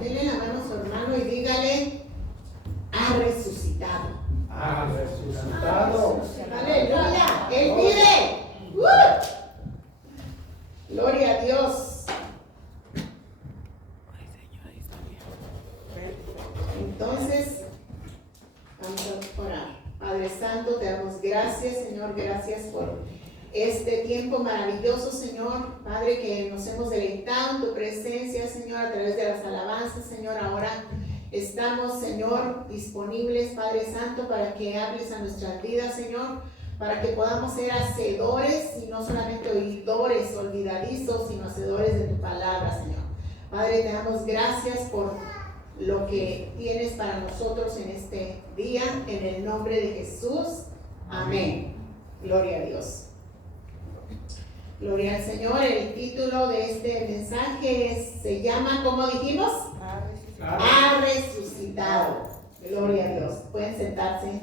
Denle la mano a su hermano y dígale, ha resucitado. Ha resucitado. Aleluya, Él vive. Gloria a Dios. Entonces, vamos a orar. Padre Santo, te damos gracias, Señor, gracias por este tiempo maravilloso, Señor. Padre, que nos hemos deleitado en tu presencia, Señor, a través de las alabanzas, Señor. Ahora estamos, Señor, disponibles, Padre Santo, para que hables a nuestras vidas, Señor, para que podamos ser hacedores y no solamente oidores, olvidadizos, sino hacedores de tu palabra, Señor. Padre, te damos gracias por lo que tienes para nosotros en este día, en el nombre de Jesús. Amén. Gloria a Dios. Gloria al Señor. El título de este mensaje se llama, ¿cómo dijimos? Ha resucitado. Gloria a Dios. Pueden sentarse.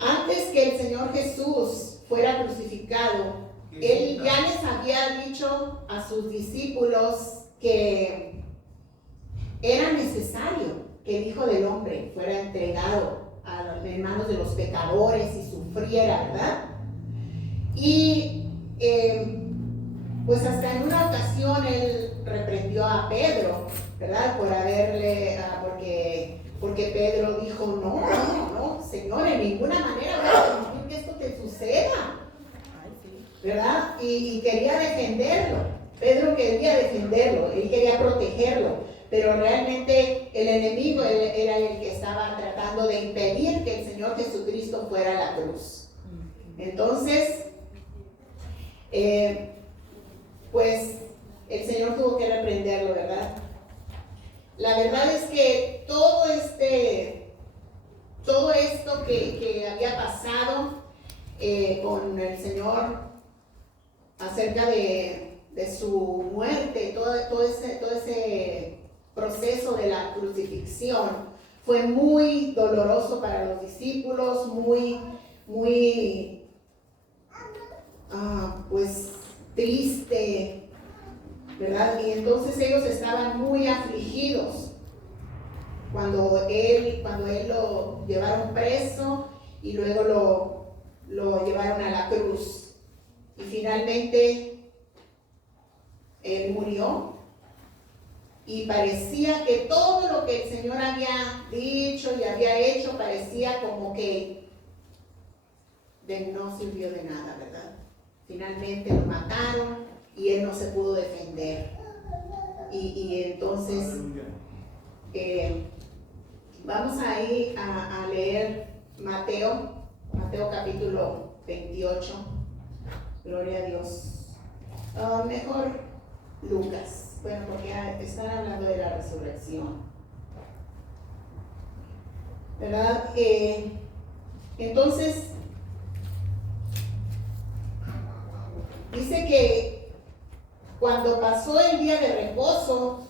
Antes que el Señor Jesús fuera crucificado, Él ya les había dicho a sus discípulos que era necesario que el Hijo del Hombre fuera entregado en manos de los pecadores y sufriera, ¿verdad? Y pues hasta en una ocasión Él reprendió a Pedro, ¿verdad? Por haberle, porque Pedro dijo, no, Señor, en ninguna manera voy a permitir que esto te suceda, ¿verdad? Y quería defenderlo. Pedro quería defenderlo, él quería protegerlo, pero realmente el enemigo era el que estaba tratando de impedir que el Señor Jesucristo fuera a la cruz. Entonces, pues el Señor tuvo que reprenderlo, ¿verdad? La verdad es que todo esto que había pasado con el Señor acerca de su muerte, todo ese proceso de la crucifixión fue muy doloroso para los discípulos, muy pues triste, ¿verdad? Y entonces ellos estaban muy afligidos cuando él lo llevaron preso y luego lo llevaron a la cruz. Y finalmente Él murió y parecía que todo lo que el Señor había dicho y había hecho parecía como que no sirvió de nada, ¿verdad? Finalmente lo mataron y Él no se pudo defender. Y entonces vamos a ir a leer Mateo capítulo 28. Gloria a Dios. Mejor Lucas, bueno, porque están hablando de la resurrección, ¿verdad? Entonces, dice que cuando pasó el día de reposo,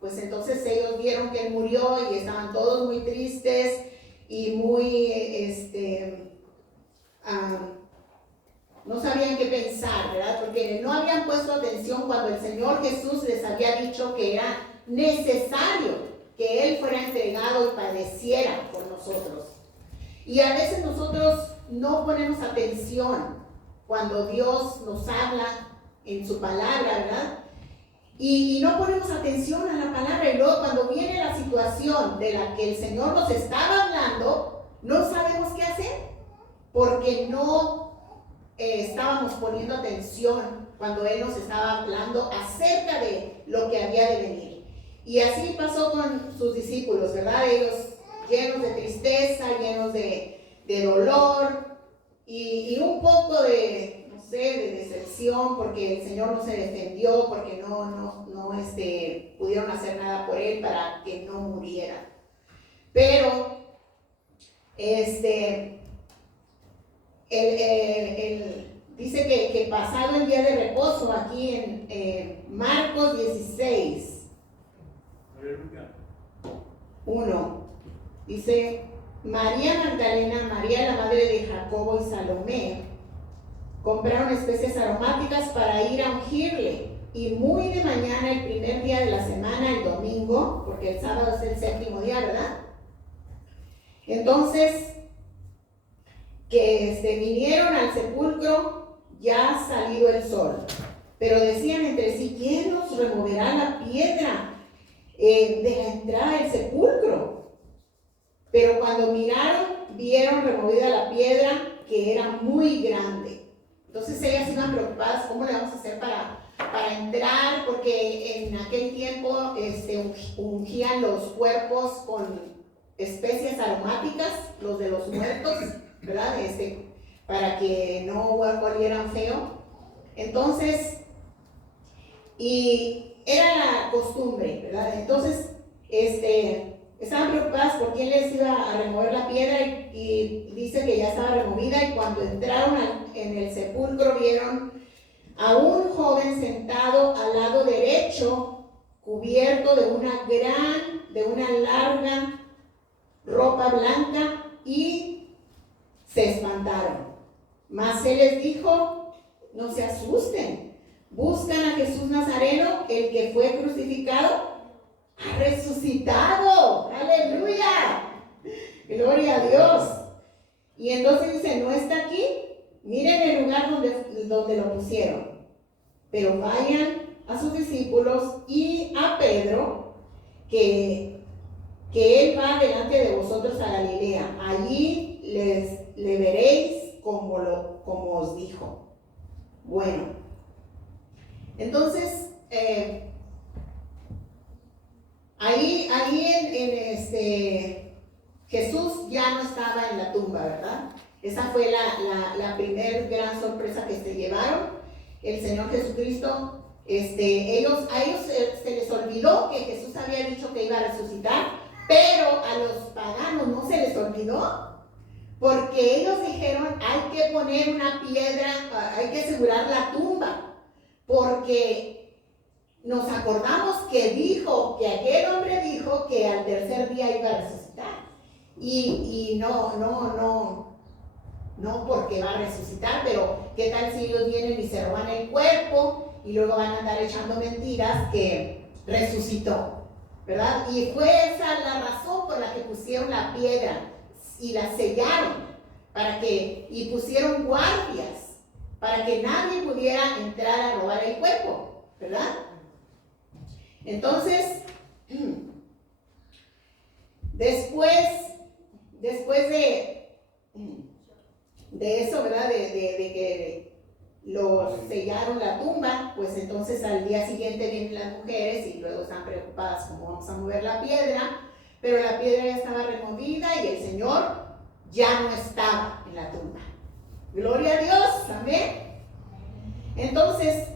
pues entonces ellos vieron que Él murió y estaban todos muy tristes y muy, no sabían qué pensar, ¿verdad? Porque no habían puesto atención cuando el Señor Jesús les había dicho que era necesario que Él fuera entregado y padeciera por nosotros. Y a veces nosotros no ponemos atención cuando Dios nos habla en su palabra, ¿verdad? Y no ponemos atención a la palabra, y luego cuando viene la situación de la que el Señor nos estaba hablando, no sabemos qué hacer, porque no estábamos poniendo atención cuando Él nos estaba hablando acerca de lo que había de venir. Y así pasó con sus discípulos, ¿verdad? Ellos llenos de tristeza, llenos de dolor y un poco de, no sé, de decepción, porque el Señor no se defendió, porque no pudieron hacer nada por Él para que no muriera. Pero dice que pasado el día de reposo, aquí en Marcos 16, 1, dice: María Magdalena, María la madre de Jacobo y Salomé compraron especias aromáticas para ir a ungirle. Y muy de mañana, el primer día de la semana, el domingo, porque el sábado es el séptimo día, ¿verdad? Entonces, que vinieron al sepulcro ya salido el sol. Pero decían entre sí, ¿quién nos removerá la piedra de la entrada del sepulcro? Pero cuando miraron, vieron removida la piedra, que era muy grande. Entonces ellas iban preocupadas, ¿cómo le vamos a hacer para entrar? Porque en aquel tiempo ungían los cuerpos con especias aromáticas, los de los muertos, ¿verdad? Para que no olieran feo. Entonces, y era la costumbre, ¿verdad? Entonces, estaban preocupadas por quién les iba a remover la piedra y dice que ya estaba removida, y cuando entraron en el sepulcro vieron a un joven sentado al lado derecho, cubierto de una larga ropa blanca, y se espantaron. Mas él les dijo, no se asusten, buscan a Jesús Nazareno, el que fue crucificado, ha resucitado, aleluya, gloria a Dios. Y entonces dice, no está aquí, miren el lugar donde lo pusieron, pero vayan a sus discípulos y a Pedro, que él va delante de vosotros a Galilea, allí le veréis como os dijo. Bueno, entonces ahí Jesús ya no estaba en la tumba, ¿verdad? Esa fue la primer gran sorpresa que se llevaron. El Señor Jesucristo, a ellos se les olvidó que Jesús había dicho que iba a resucitar, pero a los paganos no se les olvidó, porque ellos dijeron, hay que poner una piedra, hay que asegurar la tumba, porque nos acordamos que aquel hombre dijo que al tercer día iba a resucitar. Y no porque va a resucitar, pero ¿qué tal si ellos vienen y se roban el cuerpo y luego van a andar echando mentiras que resucitó, ¿verdad? Y fue esa la razón por la que pusieron la piedra y la sellaron, y pusieron guardias para que nadie pudiera entrar a robar el cuerpo, ¿verdad? Entonces, después de eso, ¿verdad? De que lo sellaron la tumba, pues entonces al día siguiente vienen las mujeres y luego están preocupadas cómo vamos a mover la piedra, pero la piedra ya estaba removida y el Señor ya no estaba en la tumba. Gloria a Dios, amén. Entonces,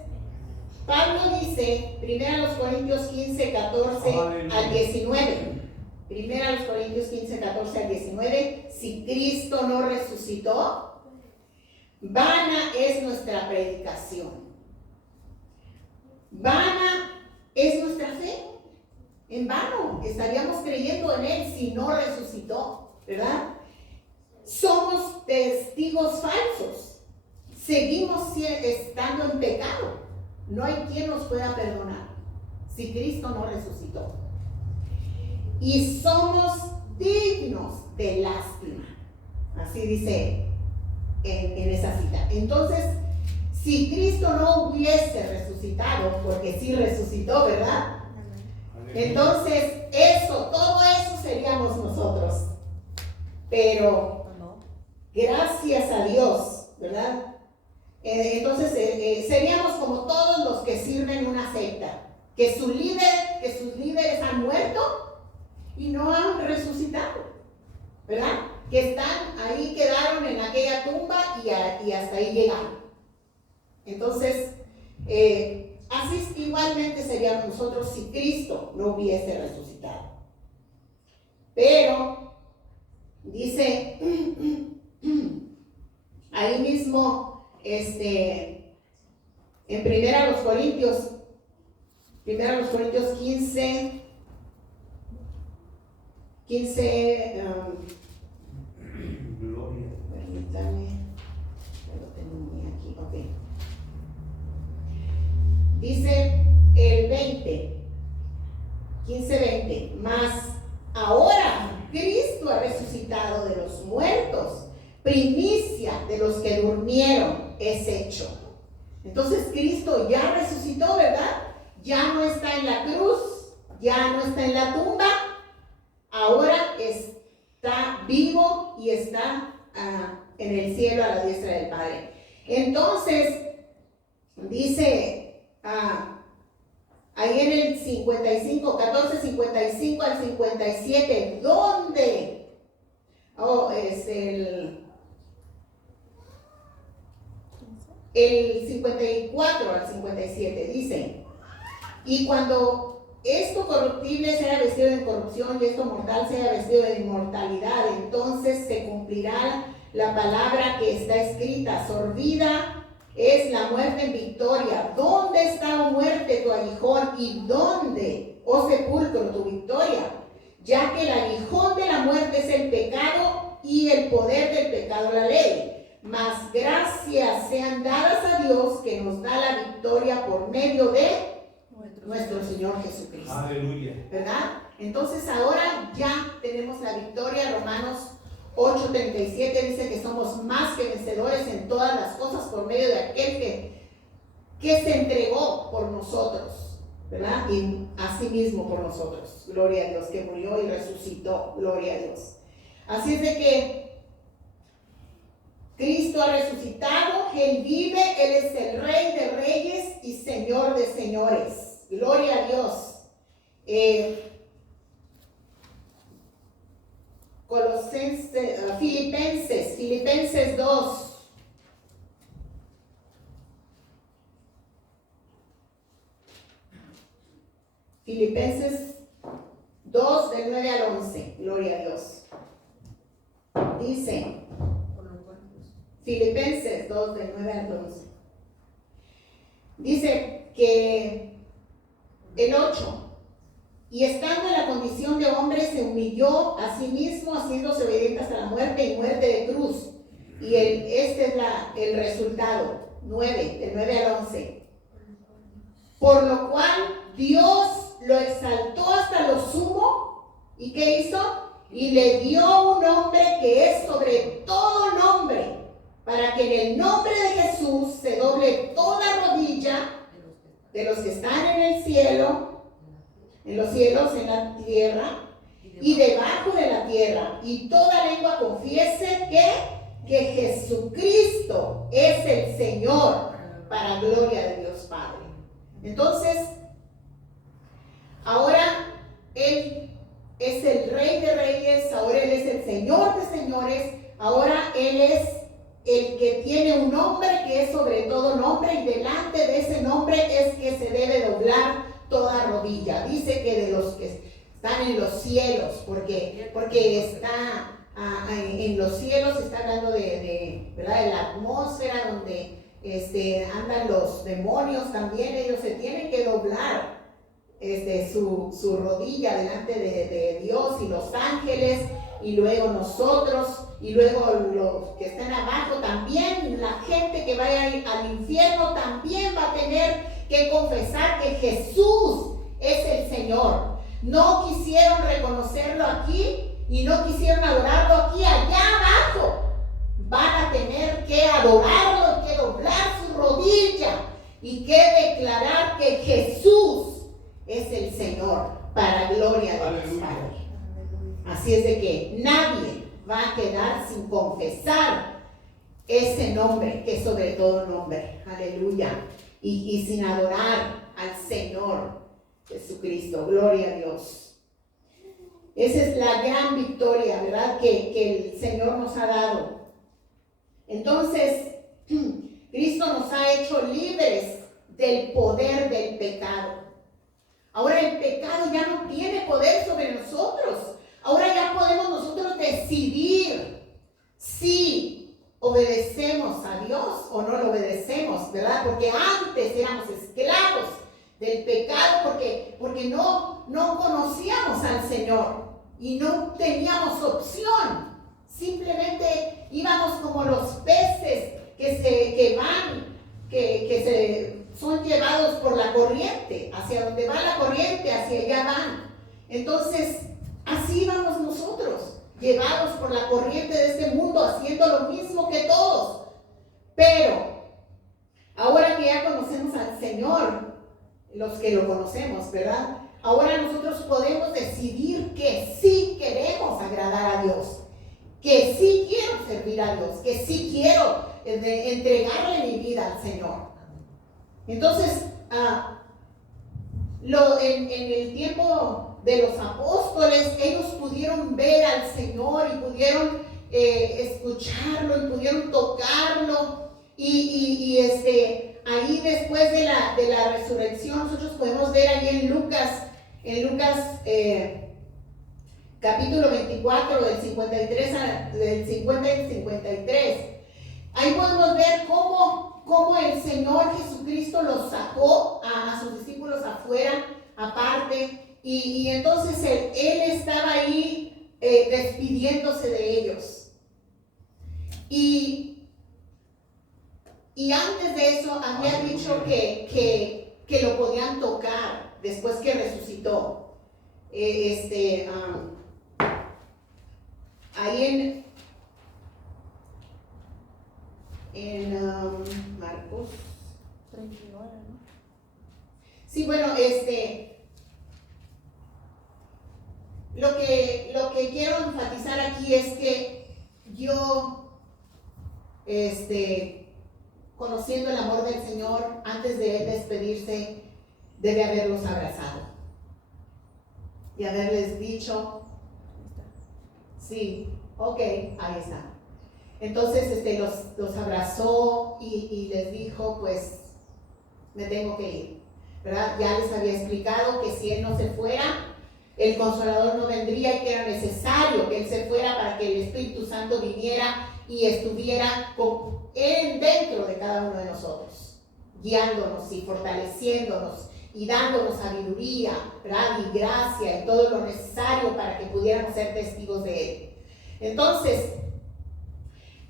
Pablo dice, 1 Corintios 15, 14 al 19. 1 Corintios 15, 14 al 19, si Cristo no resucitó, vana es nuestra predicación, vana es nuestra fe, en vano estaríamos creyendo en Él si no resucitó, ¿verdad? Somos testigos falsos, seguimos estando en pecado, no hay quien nos pueda perdonar si Cristo no resucitó. Y somos dignos de lástima. Así dice en esa cita. Entonces, si Cristo no hubiese resucitado, porque sí resucitó, ¿verdad? Entonces, todo eso seríamos nosotros. Pero, gracias a Dios, ¿verdad? Entonces, seríamos como todos los que sirven una secta, que sus líderes han muerto y no han resucitado, ¿verdad? Que están ahí, quedaron en aquella tumba y hasta ahí llegaron. Entonces, así igualmente seríamos nosotros si Cristo no hubiese resucitado. Pero, dice, ahí mismo, en 1 Corintios 15, permítame, lo tengo muy aquí, ok. Dice el 20, 15-20, mas ahora Cristo ha resucitado de los muertos, primicia de los que durmieron es hecho. Entonces Cristo ya resucitó, ¿verdad? Ya no está en la cruz, ya no está en la tumba, ahora está vivo y está en el cielo a la diestra del Padre. Entonces, dice ahí en el 55, 14, 55 al 57, ¿dónde? Es el 54 al 57, dice: y cuando esto corruptible sea vestido de incorrupción y esto mortal sea vestido de inmortalidad, entonces se cumplirá la palabra que está escrita: sorbida es la muerte en victoria. ¿Dónde está, oh muerte, tu aguijón? ¿Y dónde, oh sepulcro, tu victoria? Ya que el aguijón de la muerte es el pecado y el poder del pecado la ley. Mas gracias sean dadas a Dios que nos da la victoria por medio de nuestro Señor Jesucristo. Aleluya. ¿Verdad? Entonces ahora ya tenemos la victoria. Romanos 8:37 dice que somos más que vencedores en todas las cosas por medio de aquel que se entregó por nosotros, ¿verdad? Y asimismo por nosotros. Gloria a Dios, que murió y resucitó. Gloria a Dios. Así es de que Cristo ha resucitado, Él vive, Él es el Rey de Reyes y Señor de Señores. Gloria a Dios. Filipenses 2. Filipenses 2 del 9 al 11. Gloria a Dios. Dice Filipenses 2 del 9 al 11. Dice que el 8. Y estando en la condición de hombre, se humilló a sí mismo, haciéndose obediente hasta la muerte y muerte de cruz. Y este es el resultado, 9, del 9 al 11. Por lo cual Dios lo exaltó hasta lo sumo. ¿Y qué hizo? Y le dio un nombre que es sobre todo nombre, para que en el nombre de Jesús se doble toda rodilla de los que están en el cielo, en los cielos, en la tierra y debajo de la tierra, y toda lengua confiese que Jesucristo es el Señor, para gloria de Dios Padre. Entonces, ahora Él es el Rey de Reyes, ahora Él es el Señor de Señores, ahora Él es el que tiene un nombre que es sobre todo nombre, y delante de ese nombre es que se debe doblar toda rodilla. Dice que de los que están en los cielos, porque está en los cielos, está hablando ¿verdad?, de la atmósfera donde andan los demonios también. Ellos se tienen que doblar su rodilla delante de Dios y los ángeles, y luego nosotros, y luego los que están abajo también. La gente que vaya al infierno también va a tener que confesar que Jesús es el Señor. No quisieron reconocerlo aquí y no quisieron adorarlo aquí. Allá abajo van a tener que adorarlo, que doblar su rodilla y que declarar que Jesús es el Señor, para gloria de Dios Padre. Así es de que nadie va a quedar sin confesar ese nombre que es sobre todo nombre. Aleluya. Y sin adorar al Señor Jesucristo. Gloria a Dios. Esa es la gran victoria, ¿verdad?, que el Señor nos ha dado. Entonces, Cristo nos ha hecho libres del poder del pecado. Ahora el pecado ya no tiene poder sobre nosotros. Ahora ya podemos nosotros decidir si obedecemos a Dios o no lo obedecemos, ¿verdad? Porque antes éramos esclavos del pecado porque no conocíamos al Señor y no teníamos opción. Simplemente íbamos como los peces que son llevados por la corriente, hacia donde va la corriente, hacia allá van. Entonces, así vamos nosotros, llevados por la corriente de este mundo, haciendo lo mismo que todos. Pero, ahora que ya conocemos al Señor, los que lo conocemos, ¿verdad? Ahora nosotros podemos decidir que sí queremos agradar a Dios, que sí quiero servir a Dios, que sí quiero entregarle mi vida al Señor. Entonces, en el tiempo de los apóstoles, ellos pudieron ver al Señor y pudieron escucharlo y pudieron tocarlo. Y ahí después de la resurrección, nosotros podemos ver ahí en Lucas capítulo 24, del 50 al 53. Ahí podemos ver cómo el Señor Jesucristo los sacó a sus discípulos afuera, aparte, y entonces él estaba ahí despidiéndose de ellos. Y antes de eso había dicho que lo podían tocar después que resucitó. Ahí en Marcos 39, ¿no? Sí, bueno, lo que quiero enfatizar aquí es que yo, conociendo el amor del Señor, antes de Él despedirse, debe haberlos abrazado y haberles dicho, sí, ok, ahí está. Entonces los abrazó y les dijo, pues, me tengo que ir, ¿verdad? Ya les había explicado que si Él no se fuera, el Consolador no vendría y que era necesario que Él se fuera para que el Espíritu Santo viniera y estuviera con Él dentro de cada uno de nosotros, guiándonos y fortaleciéndonos y dándonos sabiduría, ¿verdad? Y gracia y todo lo necesario para que pudiéramos ser testigos de Él. Entonces,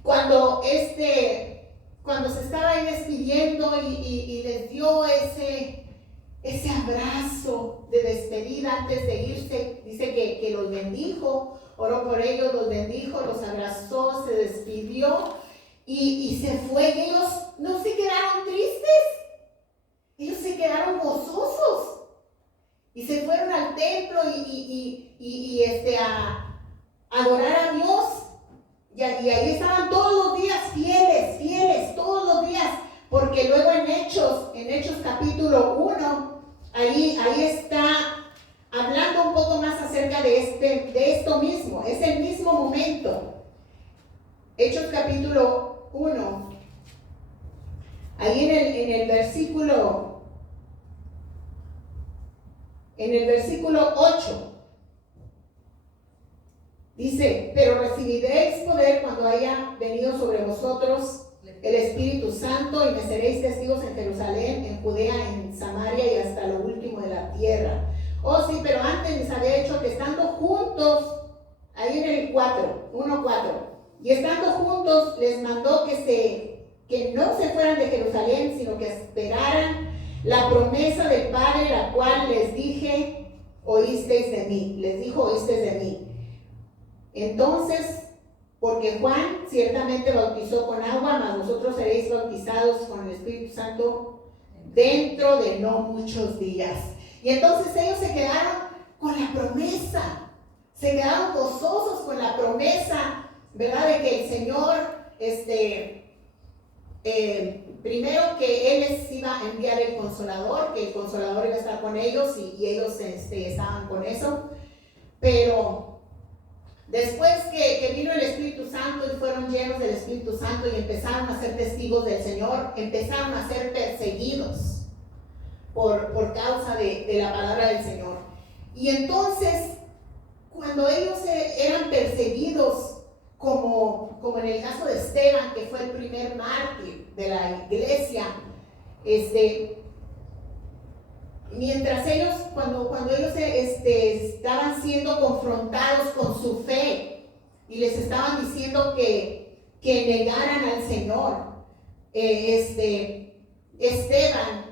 cuando se estaba ahí despidiendo y les dio ese abrazo de despedida antes de irse, dice que los bendijo, oró por ellos, los bendijo, los abrazó, se despidió y se fue. Y ellos no se quedaron tristes, ellos se quedaron gozosos y se fueron al templo a adorar a Dios. Y ahí estaban todos los días fieles, todos los días, porque luego en Hechos capítulo 1, ahí está hablando un poco más acerca de esto mismo, es el mismo momento. Hechos capítulo 1, ahí en el versículo 8. Dice, pero recibiréis poder cuando haya venido sobre vosotros el Espíritu Santo y me seréis testigos en Jerusalén, en Judea, en Samaria y hasta lo último de la tierra. Oh sí, pero antes les había dicho que estando juntos, ahí en el 1:4, y estando juntos les mandó que no se fueran de Jerusalén, sino que esperaran la promesa del Padre, la cual les dije, oísteis de mí. Les dijo, oísteis de mí. Entonces, porque Juan ciertamente bautizó con agua, mas vosotros seréis bautizados con el Espíritu Santo dentro de no muchos días. Y entonces ellos se quedaron con la promesa, se quedaron gozosos con la promesa, ¿verdad? De que el Señor, primero que Él les iba a enviar el Consolador, que el Consolador iba a estar con ellos y ellos estaban con eso, pero después que vino el Espíritu Santo y fueron llenos del Espíritu Santo y empezaron a ser testigos del Señor, empezaron a ser perseguidos por causa de la palabra del Señor. Y entonces, cuando ellos eran perseguidos, como en el caso de Esteban, que fue el primer mártir de la iglesia, mientras ellos, cuando ellos estaban siendo confrontados con su fe y les estaban diciendo que negaran al Señor, Esteban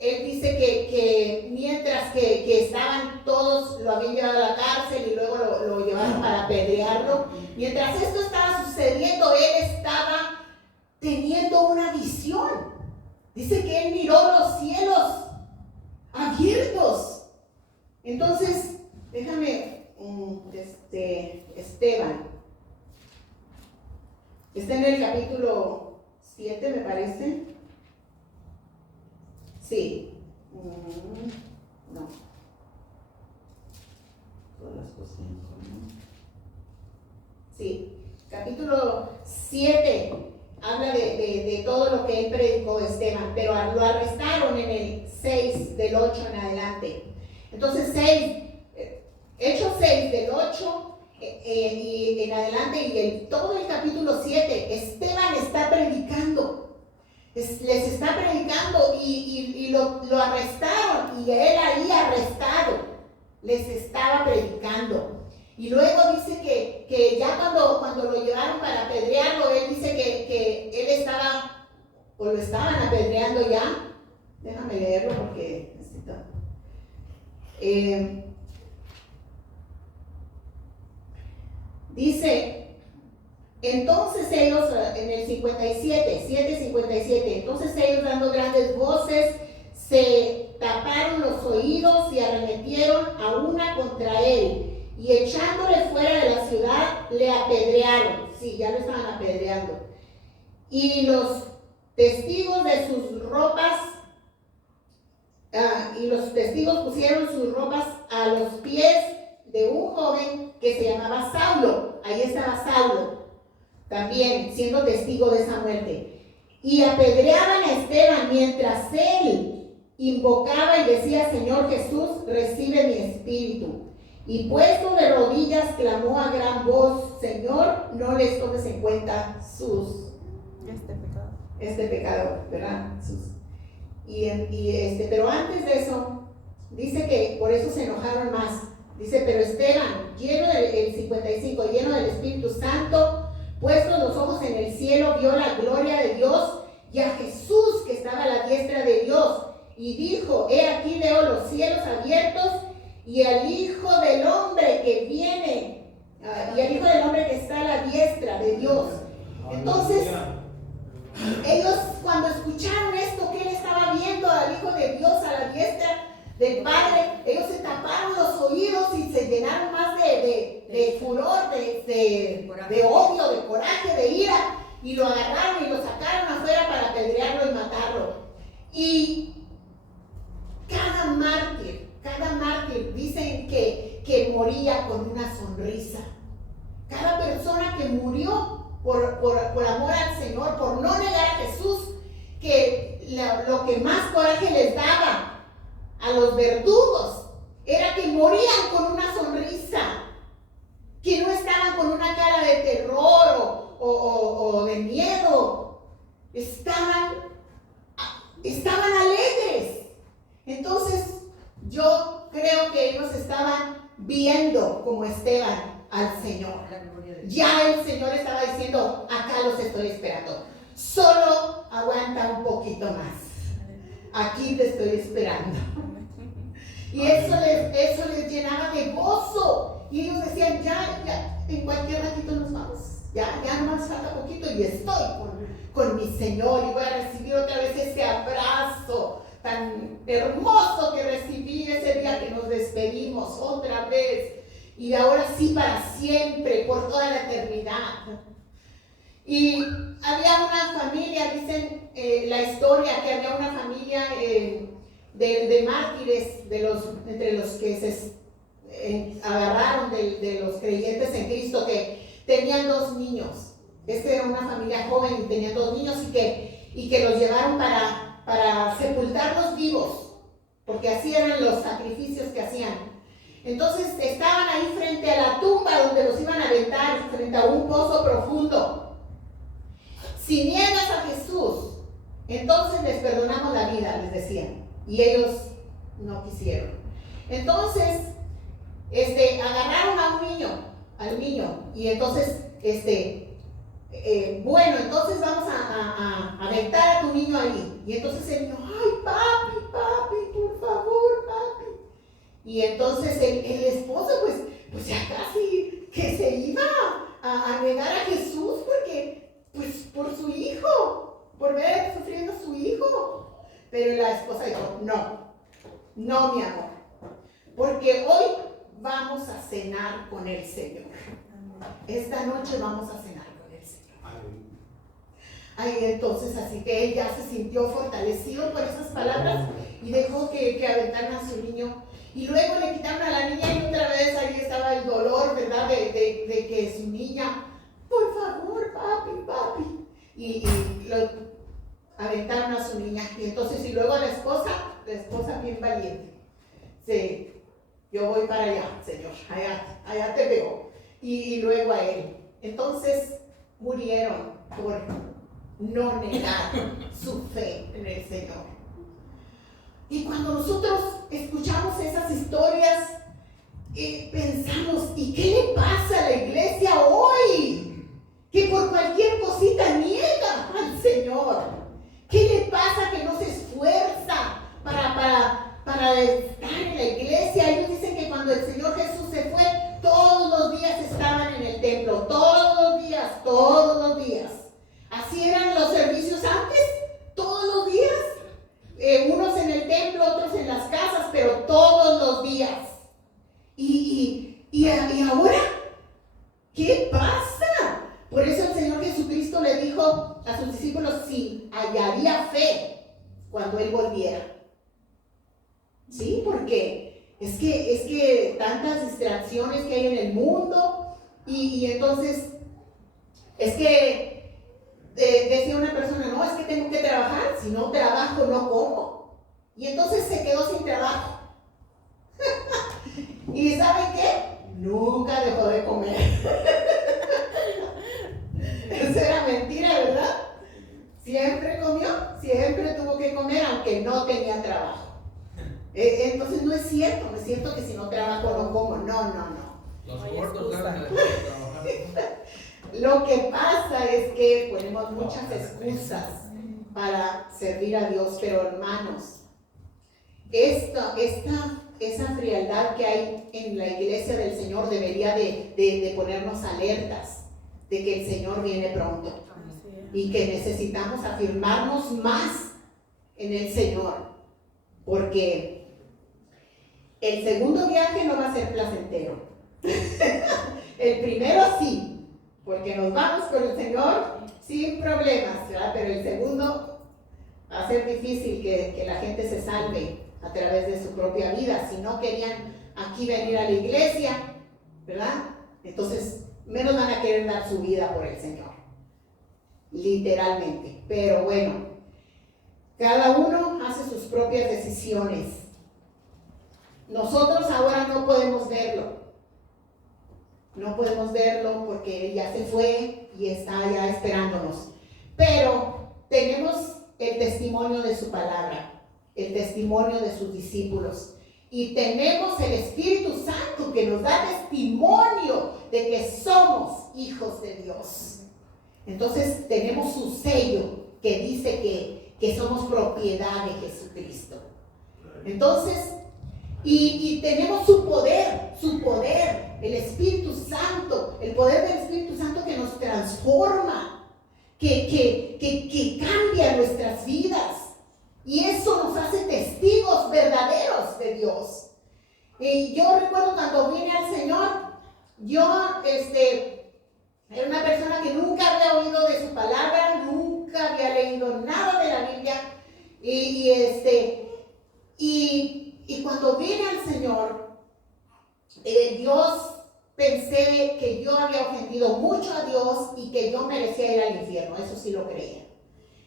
él dice que mientras que estaban todos, lo habían llevado a la cárcel y luego lo llevaron para apedrearlo, mientras esto estaba sucediendo, él estaba teniendo una visión. Dice que él miró los cielos abiertos. Entonces, déjame, Esteban, está en el capítulo 7, me parece. Sí. No. Todas las cosas. Sí. Capítulo 7 habla de todo lo que él predicó Esteban, pero lo arrestaron en el 6 del 8 en adelante. Entonces Hechos 6 del 8 y en adelante y todo el capítulo 7, Esteban está predicando. Les está predicando y lo arrestaron y él ahí arrestado les estaba predicando. Y luego dice que ya cuando lo llevaron para apedrearlo, él dice que él estaba, o lo estaban apedreando ya. Déjame leerlo porque necesito. Dice, entonces ellos, en el 7:57, entonces ellos dando grandes voces, se taparon los oídos y arremetieron a una contra él, y echándole fuera de la ciudad, le apedrearon. Sí, ya lo estaban apedreando. Y los testigos de sus ropas, pusieron sus ropas a los pies de un joven que se llamaba Saulo. Ahí estaba Saulo, también siendo testigo de esa muerte. Y apedreaban a Esteban mientras él invocaba y decía: Señor Jesús, recibe mi espíritu. Y puesto de rodillas clamó a gran voz: Señor, no les tomes en cuenta este pecado, ¿verdad? Pero antes de eso, dice que por eso se enojaron más. Dice, pero Esteban, el 55, lleno del Espíritu Santo, puestos los ojos en el cielo, vio la gloria de Dios y a Jesús que estaba a la diestra de Dios. Y dijo: he aquí veo los cielos abiertos y al Hijo del Hombre que viene, y al Hijo del Hombre que está a la diestra de Dios. Entonces, ellos cuando escucharon esto, que él estaba viendo al Hijo de Dios a la diestra del Padre, ellos se taparon los oídos y se llenaron más de furor, de odio, de coraje, de ira, y lo agarraron y lo sacaron afuera para apedrearlo y matarlo. Y cada mártir dicen que moría con una sonrisa. Cada persona que murió por amor al Señor, por no negar a Jesús, que lo que más coraje les daba a los verdugos era que morían con una sonrisa, que no estaban con una cara de terror o de miedo, estaban alegres. Entonces yo creo que ellos estaban viendo como Esteban al Señor. Ya el Señor estaba diciendo: acá los estoy esperando, solo aguanta un poquito más, aquí te estoy esperando. Y eso les llenaba de gozo. Y ellos decían: ya, en cualquier ratito nos vamos. Ya no más falta poquito y estoy con mi Señor. Y voy a recibir otra vez ese abrazo tan hermoso que recibí ese día que nos despedimos otra vez. Y ahora sí para siempre, por toda la eternidad. Y había una familia, dicen la historia, que había una familia de mártires, entre los que se agarraron de los creyentes en Cristo, que tenían 2 niños. Era una familia joven y tenían 2 niños y que los llevaron para sepultarlos vivos, porque así eran los sacrificios que hacían. Entonces estaban ahí frente a la tumba donde los iban a aventar, frente a un pozo profundo. Si niegas a Jesús, entonces les perdonamos la vida, les decían. Y ellos no quisieron. Entonces, agarraron al niño, y entonces, bueno, entonces vamos a aventar a tu niño ahí. Y entonces el niño: ay, papi, Y entonces el esposo pues ya casi que se iba a negar a Jesús porque pues por su hijo, por ver sufriendo a su hijo. Pero la esposa dijo, no mi amor, porque hoy vamos a cenar con el Señor. Esta noche vamos a cenar con el Señor. Ay, entonces así que él ya se sintió fortalecido por esas palabras y dejó que aventaran a su niño. Y luego le quitaron a la niña y otra vez ahí estaba el dolor, ¿verdad? De que su niña, por favor, papi. Y lo aventaron a su niña. Y entonces, y luego la esposa bien valiente. Sí, yo voy para allá, Señor, allá te veo. Y luego a él. Entonces murieron por no negar su fe en el Señor. Y cuando nosotros escuchamos esas historias, pensamos, ¿y qué le pasa a la iglesia hoy? Que por cualquier cosita niega al Señor. ¿Qué le pasa que no se esfuerza para estar en la iglesia? Ellos dicen que cuando el Señor Jesús se fue, todos los días estaban en el templo, todos los días. Así eran los servicios antes, todos los días. Unos en el templo, otros en las casas, pero todos los días. Y ahora, ¿qué pasa? Por eso el Señor Jesucristo le dijo a sus discípulos si hallaría fe cuando Él volviera. Sí, porque es que tantas distracciones que hay en el mundo y entonces es que decía una persona, no, es que tengo que trabajar, si no trabajo no como. Y entonces se quedó sin trabajo. ¿Y saben qué? Nunca dejó de comer. Eso era mentira, ¿verdad? Siempre comió, siempre tuvo que comer, aunque no tenía trabajo. Entonces no es cierto que si no trabajo no como. No. Los gordos saben que trabajar. Lo que pasa es que ponemos muchas excusas para servir a Dios, pero hermanos, esa frialdad que hay en la iglesia del Señor debería de ponernos alertas de que el Señor viene pronto y que necesitamos afirmarnos más en el Señor, porque el segundo viaje no va a ser placentero. El primero sí, porque nos vamos con el Señor sin problemas, ¿verdad? Pero el segundo va a ser difícil que la gente se salve a través de su propia vida. Si no querían aquí venir a la iglesia, ¿verdad? Entonces menos van a querer dar su vida por el Señor, literalmente. Pero bueno, cada uno hace sus propias decisiones. Nosotros ahora no podemos verlo. No podemos verlo porque Él ya se fue y está ya esperándonos. Pero tenemos el testimonio de su palabra, el testimonio de sus discípulos. Y tenemos el Espíritu Santo que nos da testimonio de que somos hijos de Dios. Entonces tenemos su sello que dice que somos propiedad de Jesucristo. Entonces, y tenemos su poder, el Espíritu Santo, el poder del Espíritu Santo que nos transforma, que cambia nuestras vidas. Y eso nos hace testigos verdaderos de Dios. Y yo recuerdo cuando vine al Señor, yo era una persona que nunca había oído de su palabra, nunca había leído nada de la Biblia. Y cuando vine al Señor, pensé que yo había ofendido mucho a Dios y que yo merecía ir al infierno, eso sí lo creía.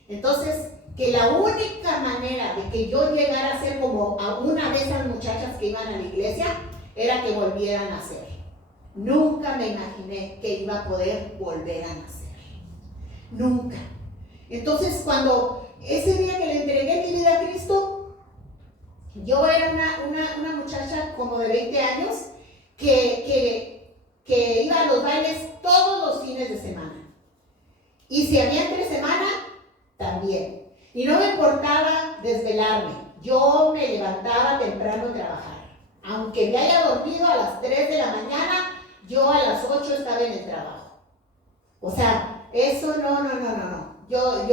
Entonces, que la única manera de que yo llegara a ser como a una de esas muchachas que iban a la iglesia era que volvieran a nacer. Nunca me imaginé que iba a poder volver a nacer. Nunca. Entonces, cuando ese día que le entregué mi vida a Cristo, yo era una muchacha como de 20 años que iba a los bailes todos los fines de semana. Y si había entre semana, también. Y no me importaba desvelarme. Yo me levantaba temprano a trabajar. Aunque me haya dormido a las 3 de la mañana, yo a las 8 estaba en el trabajo. O sea, eso no. Yo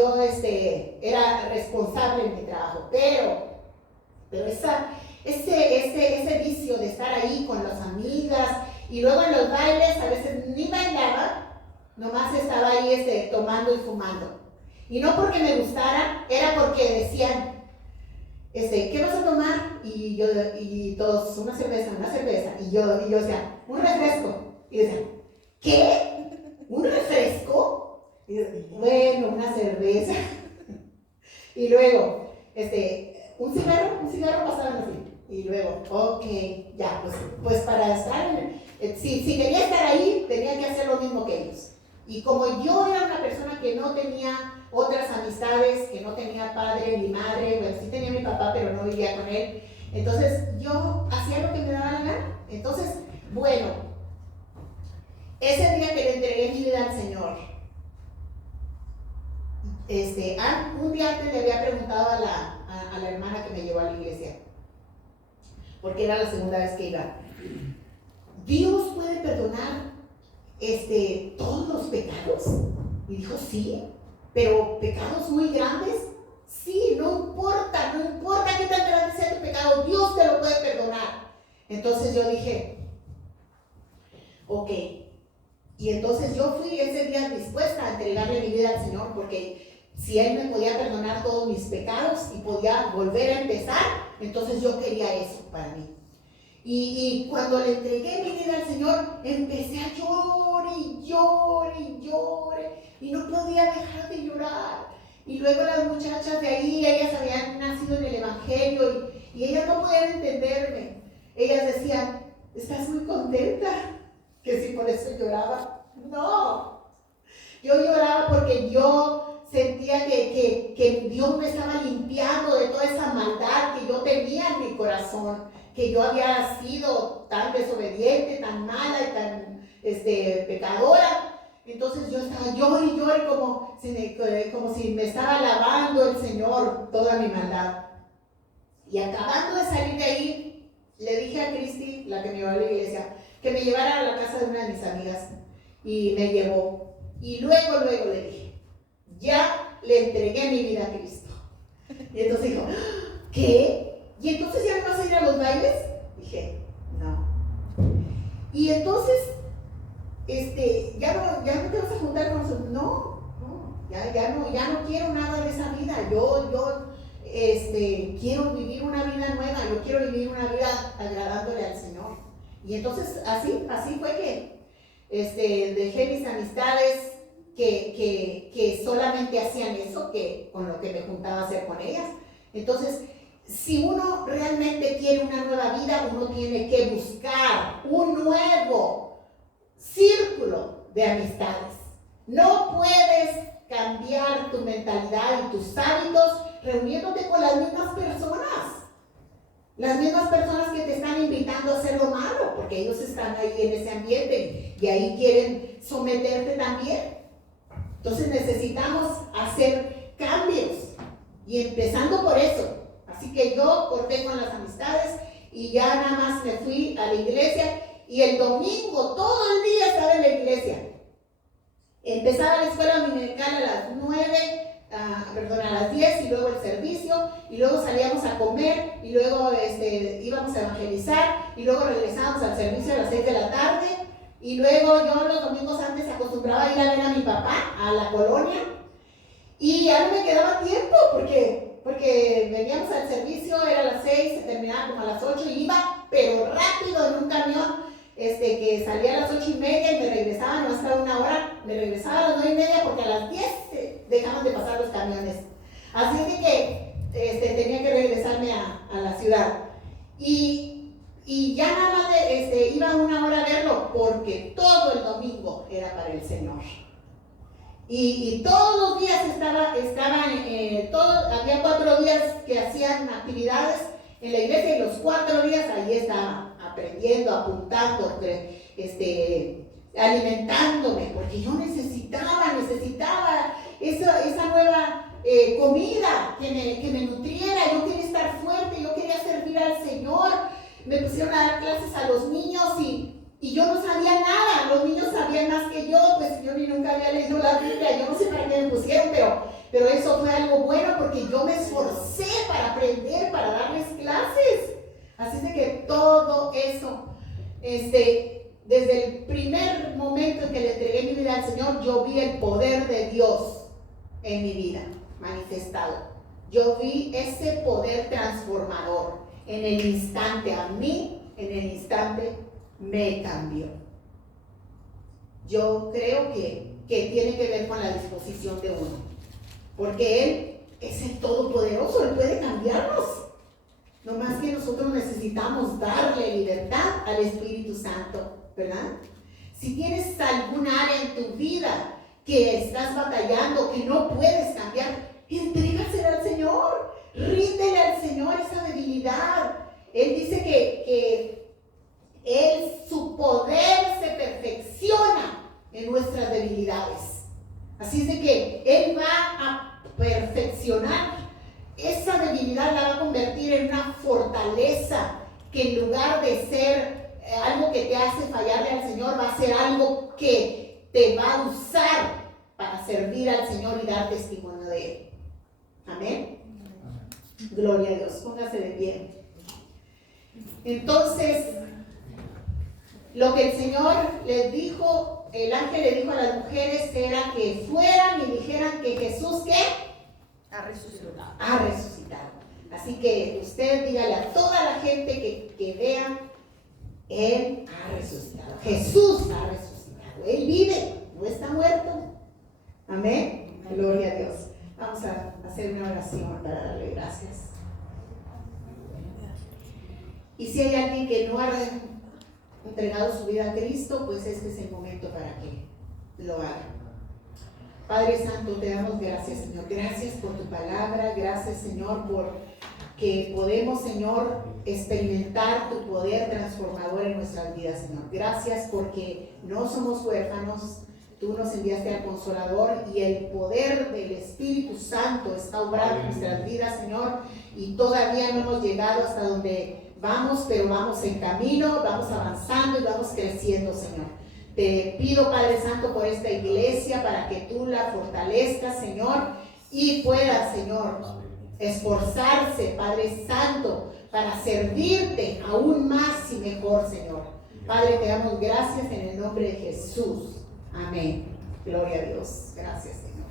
era responsable en mi trabajo, pero ese vicio de estar ahí con las amigas y luego en los bailes a veces ni bailaba, nomás estaba ahí tomando y fumando. Y no porque me gustara, era porque decían, ¿qué vas a tomar? Y todos, una cerveza. Y yo decía, un refresco. Y decían, ¿qué? ¿Un refresco? Y yo, bueno, una cerveza. Y luego, un cigarro pasaban así. Y luego, ok, ya, pues para estar, si quería estar ahí, tenía que hacer lo mismo que ellos. Y como yo era una persona que no tenía otras amistades, que no tenía padre ni madre, bueno, sí tenía mi papá, pero no vivía con él, entonces yo hacía lo que me daba la gana. Entonces, bueno, ese día que le entregué mi vida al Señor, un día antes le había preguntado a la hermana que me llevó a la iglesia, porque era la segunda vez que iba, ¿Dios puede perdonar todos los pecados? Y dijo, sí, pero pecados muy grandes, sí, no importa qué tan grande sea tu pecado, Dios te lo puede perdonar. Entonces yo dije, ok, y entonces yo fui ese día dispuesta a entregarle mi vida al Señor, porque si Él me podía perdonar todos mis pecados y podía volver a empezar, entonces yo quería eso para mí. Y cuando le entregué mi vida al Señor, empecé a llorar y no podía dejar de llorar. Y luego las muchachas de ahí, ellas habían nacido en el Evangelio y ellas no podían entenderme. Ellas decían, ¿estás muy contenta? Que si por eso lloraba. No, yo lloraba porque yo sentía que Dios me estaba limpiando de toda esa maldad que yo tenía en mi corazón, que yo había sido tan desobediente, tan mala y tan pecadora. Entonces yo estaba llore como si me estaba lavando el Señor toda mi maldad. Y acabando de salir de ahí, le dije a Cristi, la que me llevó a la iglesia, que me llevara a la casa de una de mis amigas. Y me llevó. Y luego le dije, ya le entregué mi vida a Cristo. Y entonces dijo, ¿qué? ¿Y entonces ya no vas a ir a los bailes? Dije, no. Y entonces, ya no te vas a juntar con nosotros. No, ya no quiero nada de esa vida. Yo quiero vivir una vida nueva. Yo quiero vivir una vida agradándole al Señor. Y entonces, así fue que dejé mis amistades que solamente hacían eso, que con lo que me juntaba a hacer con ellas. Entonces, si uno realmente quiere una nueva vida, uno tiene que buscar un nuevo círculo de amistades. No puedes cambiar tu mentalidad y tus hábitos reuniéndote con las mismas personas. Las mismas personas que te están invitando a hacer lo malo, porque ellos están ahí en ese ambiente y ahí quieren someterte también. Entonces necesitamos hacer cambios y empezando por eso. Así que yo corté con las amistades y ya nada más me fui a la iglesia y el domingo todo el día estaba en la iglesia. Empezaba la escuela dominical a las 9, a las 10 y luego el servicio y luego salíamos a comer y luego íbamos a evangelizar y luego regresábamos al servicio a las 6 de la tarde y luego yo los domingos antes acostumbraba a ir a ver a mi papá a la colonia y ya no me quedaba tiempo porque veníamos al servicio, era a las 6, se terminaba como a las 8 y iba, pero rápido en un camión que salía a las 8:30 y me regresaba, no hasta una hora, me regresaba a las 9:30 porque a las 10 dejaban de pasar los camiones. Así que tenía que regresarme a la ciudad. Y ya nada más iba una hora a verlo porque todo el domingo era para el Señor. Y todos los días había 4 días que hacían actividades en la iglesia y los 4 días ahí estaba aprendiendo, apuntando, alimentándome, porque yo necesitaba esa nueva comida que me nutriera. Yo quería estar fuerte, yo quería servir al Señor. me pusieron a dar clases a los niños y yo no sabía nada. Los niños sabían más que yo, pues yo ni nunca había leído la Biblia. Yo no sé para qué me pusieron, pero eso fue algo bueno porque yo me esforcé para aprender, para darles clases. Así es de que todo eso, desde el primer momento en que le entregué mi vida al Señor, yo vi el poder de Dios en mi vida manifestado. Yo vi ese poder transformador en el instante. A mí, en el instante, me cambió. Yo creo que tiene que ver con la disposición de uno, porque Él es el Todopoderoso, Él puede cambiarnos. No más que nosotros necesitamos darle libertad al Espíritu Santo, ¿verdad? Si tienes algún área en tu vida que estás batallando, que no puedes cambiar, entrégasela al Señor, ríndele al Señor esa debilidad. Él dice que su poder se perfecciona en nuestras debilidades. Así es de que Él va a perfeccionar esa debilidad, la va a convertir en una fortaleza que en lugar de ser algo que te hace fallarle al Señor, va a ser algo que te va a usar para servir al Señor y dar testimonio de Él. Amén. Gloria a Dios. Póngase de pie. Entonces, lo que el Señor les dijo, el ángel le dijo a las mujeres, era que fueran y dijeran que Jesús, ¿qué? Ha resucitado. Ha resucitado. Así que usted dígale a toda la gente que vea, Él ha resucitado. Jesús ha resucitado. Él vive, no está muerto. Amén. Gloria a Dios. Vamos a hacer una oración para darle gracias. Y si hay alguien que no ha entregado su vida a Cristo, pues este es el momento para que lo haga. Padre Santo, te damos gracias, Señor. Gracias por tu palabra. Gracias, Señor, por que podemos, Señor, experimentar tu poder transformador en nuestras vidas, Señor. Gracias porque no somos huérfanos. Tú nos enviaste al Consolador y el poder del Espíritu Santo está obrando en nuestras vidas, Señor. Y todavía no hemos llegado hasta donde vamos, pero vamos en camino, vamos avanzando y vamos creciendo, Señor. Te pido, Padre Santo, por esta iglesia para que tú la fortalezcas, Señor, y pueda, Señor, esforzarse, Padre Santo, para servirte aún más y mejor, Señor. Padre, te damos gracias en el nombre de Jesús. Amén. Gloria a Dios. Gracias, Señor.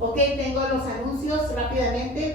Ok, tengo los anuncios rápidamente.